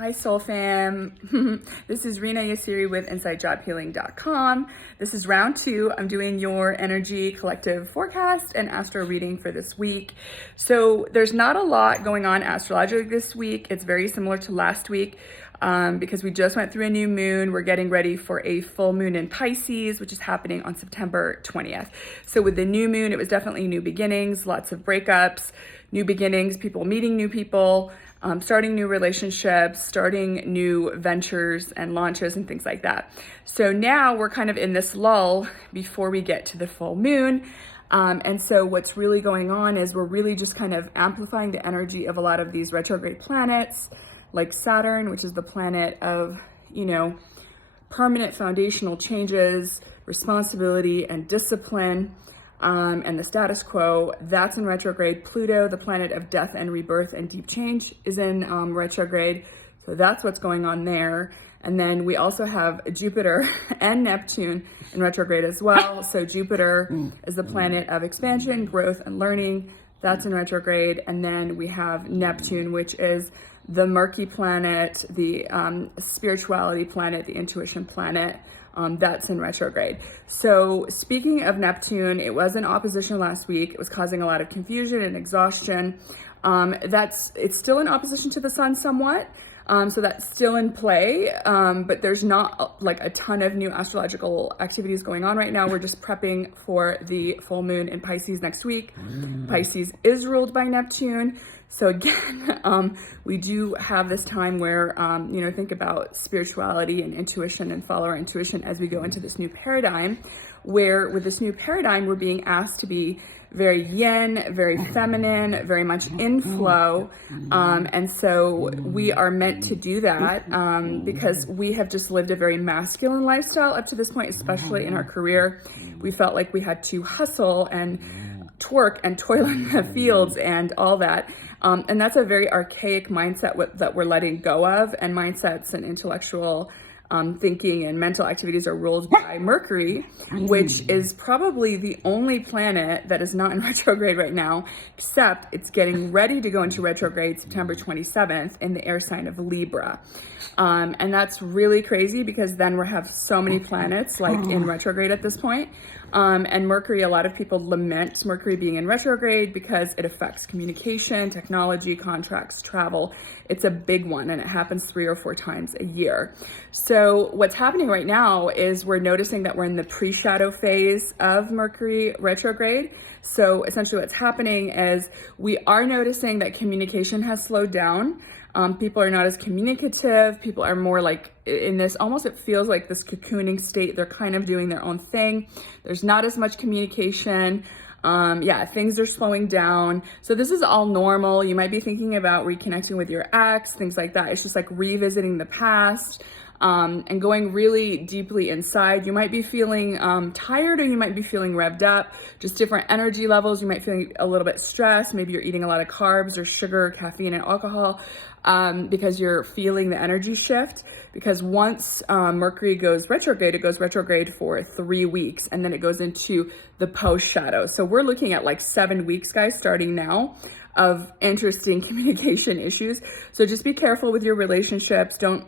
Hi Soul Fam, this is Rena Yassiri with InsideJobHealing.com. This is round 2. I'm doing your energy collective forecast and astro reading for this week. So there's not a lot going on astrologically this week. It's very similar to last week because we just went through a new moon. We're getting ready for a full moon in Pisces, which is happening on September 20th. So with the new moon, it was definitely new beginnings, lots of breakups, new beginnings, people meeting new people, starting new relationships, starting new ventures and launches and things like that. So now we're kind of in this lull before we get to the full moon. And so what's really going on is we're really just kind of amplifying the energy of a lot of these retrograde planets, like Saturn, which is the planet of, permanent foundational changes, responsibility and discipline. And the status quo, that's in retrograde. Pluto, the planet of death and rebirth and deep change, is in retrograde. So that's what's going on there. And then we also have Jupiter and Neptune in retrograde as well. So Jupiter is the planet of expansion, growth, and learning. That's in retrograde. And then we have Neptune, which is the murky planet, the spirituality planet, the intuition planet. That's in retrograde. So speaking of Neptune, it was in opposition last week. It was causing a lot of confusion and exhaustion. It's still in opposition to the sun somewhat. So that's still in play, but there's not like a ton of new astrological activities going on right now. We're just prepping for the full moon in Pisces next week. Pisces is ruled by Neptune. So again, we do have this time where, think about spirituality and intuition and follow our intuition as we go into this new paradigm, where with this new paradigm, we're being asked to be very yin, very feminine, very much in flow. And so we are meant to do that because we have just lived a very masculine lifestyle up to this point, especially in our career. We felt like we had to hustle and twerk and toil in the fields and all that. And that's a very archaic mindset that we're letting go of, and mindsets and intellectual thinking and mental activities are ruled by Mercury, which is probably the only planet that is not in retrograde right now, except it's getting ready to go into retrograde September 27th in the air sign of Libra. And that's really crazy because then we have so many planets like in retrograde at this point. And Mercury, a lot of people lament Mercury being in retrograde because it affects communication, technology, contracts, travel. It's a big one, and it happens 3 or 4 times a year. So what's happening right now is we're noticing that we're in the pre-shadow phase of Mercury retrograde. So essentially what's happening is we are noticing that communication has slowed down. People are not as communicative. People are more like in this, almost it feels like this cocooning state. They're kind of doing their own thing. There's not as much communication. Things are slowing down. So this is all normal. You might be thinking about reconnecting with your ex, things like that. It's just like revisiting the past. And going really deeply inside. You might be feeling tired, or you might be feeling revved up, just different energy levels. You might feel a little bit stressed. Maybe you're eating a lot of carbs or sugar, caffeine, and alcohol because you're feeling the energy shift. Because once Mercury goes retrograde, it goes retrograde for 3 weeks, and then it goes into the post shadow. So we're looking at like 7 weeks, guys, starting now, of interesting communication issues. So just be careful with your relationships. Don't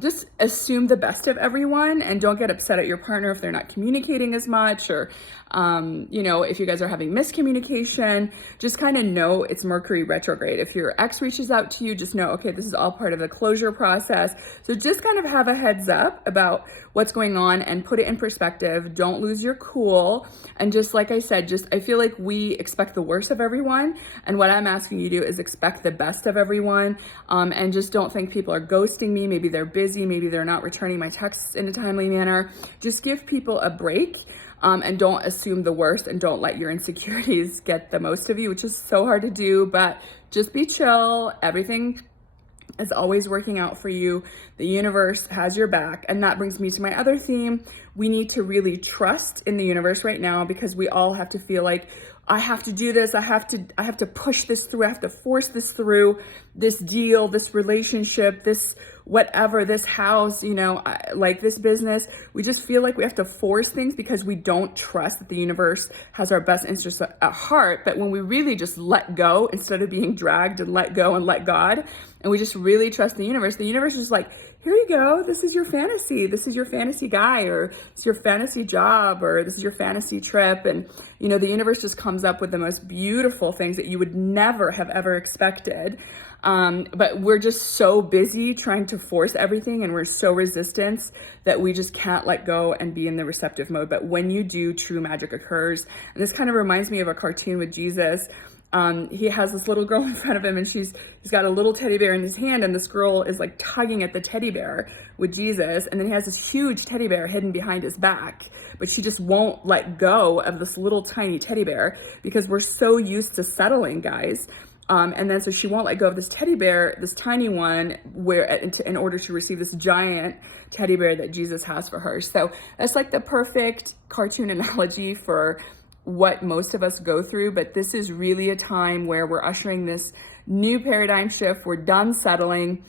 just assume the best of everyone, and don't get upset at your partner if they're not communicating as much, or if you guys are having miscommunication. Just kind of know it's Mercury retrograde. If your ex reaches out to you, just know, okay, this is all part of the closure process. So just kind of have a heads up about what's going on and put it in perspective. Don't lose your cool. And just like I said, I feel like we expect the worst of everyone. And what I'm asking you to do is expect the best of everyone. And just don't think people are ghosting me. Maybe they're busy. Maybe they're not returning my texts in a timely manner. Just give people a break. And don't assume the worst, and don't let your insecurities get the most of you, which is so hard to do, but just be chill. Everything is always working out for you. The universe has your back. And that brings me to my other theme. We need to really trust in the universe right now, because we all have to feel like, I have to do this. I have to push this through. I have to force this through, this deal, this relationship, this whatever, this house, like this business. We just feel like we have to force things because we don't trust that the universe has our best interests at heart. But when we really just let go instead of being dragged, and let go and let God, and we just really trust the universe is like, here you go. This is your fantasy. This is your fantasy guy, or it's your fantasy job, or this is your fantasy trip. And, the universe just comes up with the most beautiful things that you would never have ever expected. But we're just so busy trying to force everything, and we're so resistant that we just can't let go and be in the receptive mode. But when you do, true magic occurs. And this kind of reminds me of a cartoon with Jesus. He has this little girl in front of him, and he's got a little teddy bear in his hand, and this girl is like tugging at the teddy bear with Jesus. And then he has this huge teddy bear hidden behind his back, but she just won't let go of this little tiny teddy bear because we're so used to settling, guys. And then so she won't let go of this teddy bear, this tiny one, in order to receive this giant teddy bear that Jesus has for her. So that's like the perfect cartoon analogy for what most of us go through. But this is really a time where we're ushering this new paradigm shift. We're done settling.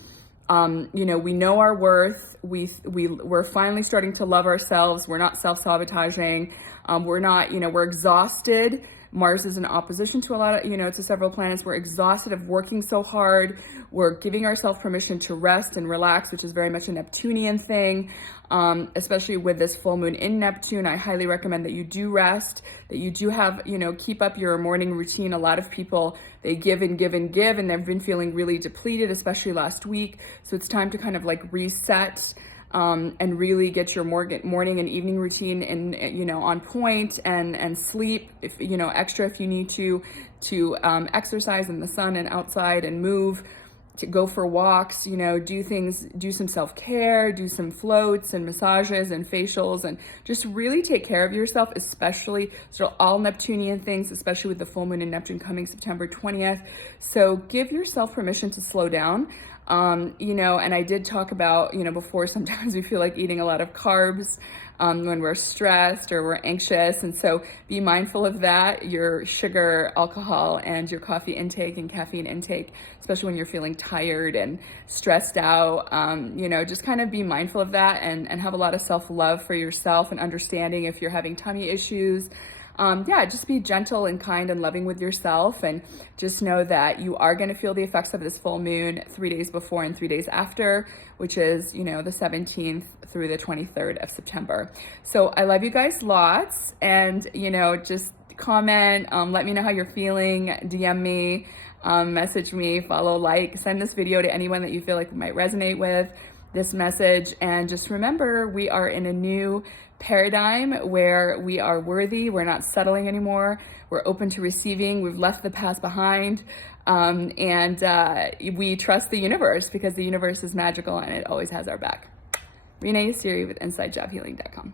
We know our worth. We're finally starting to love ourselves. We're not self-sabotaging. We're exhausted. Mars is in opposition to a lot of, to several planets. We're exhausted of working so hard. We're giving ourselves permission to rest and relax, which is very much a Neptunian thing, especially with this full moon in Neptune. I highly recommend that you do rest, that you do have, keep up your morning routine. A lot of people, they give and give and give, and they've been feeling really depleted, especially last week. So it's time to kind of like reset, and really get your morning and evening routine in, on point, and sleep, if, extra if you need to exercise in the sun and outside, and move, to go for walks, do some self-care, do some floats and massages and facials, and just really take care of yourself, especially, so all Neptunian things, especially with the full moon in Neptune coming September 20th. So give yourself permission to slow down. And I did talk about, before, sometimes we feel like eating a lot of carbs when we're stressed or we're anxious. And so be mindful of that, your sugar, alcohol, and your coffee intake and caffeine intake, especially when you're feeling tired and stressed out. Just kind of be mindful of that, and have a lot of self-love for yourself, and understanding if you're having tummy issues. Just be gentle and kind and loving with yourself, and just know that you are going to feel the effects of this full moon 3 days before and 3 days after, which is, the 17th through the 23rd of September. So I love you guys lots, and, just comment, let me know how you're feeling, DM me, message me, follow, like, send this video to anyone that you feel like might resonate with this message. And just remember, we are in a new paradigm where we are worthy. We're not settling anymore. We're open to receiving. We've left the past behind. And we trust the universe, because the universe is magical and it always has our back. Rina Yassiri with InsideJobHealing.com.